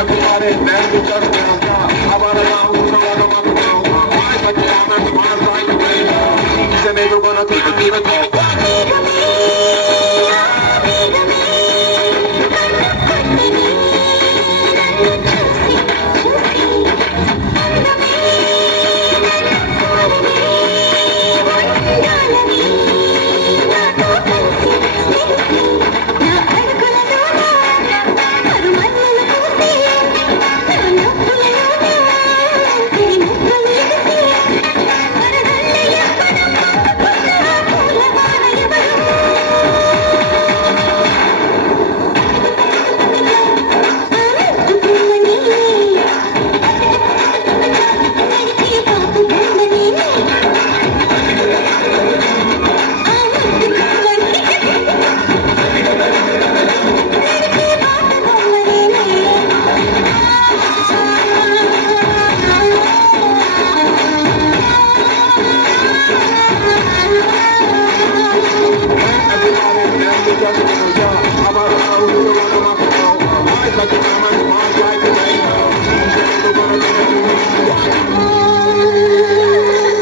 Everybody, man, we just down. How about a long who's around the mother now? I like the diamond, my side of the He's a nigga gonna take a beat and go. I'm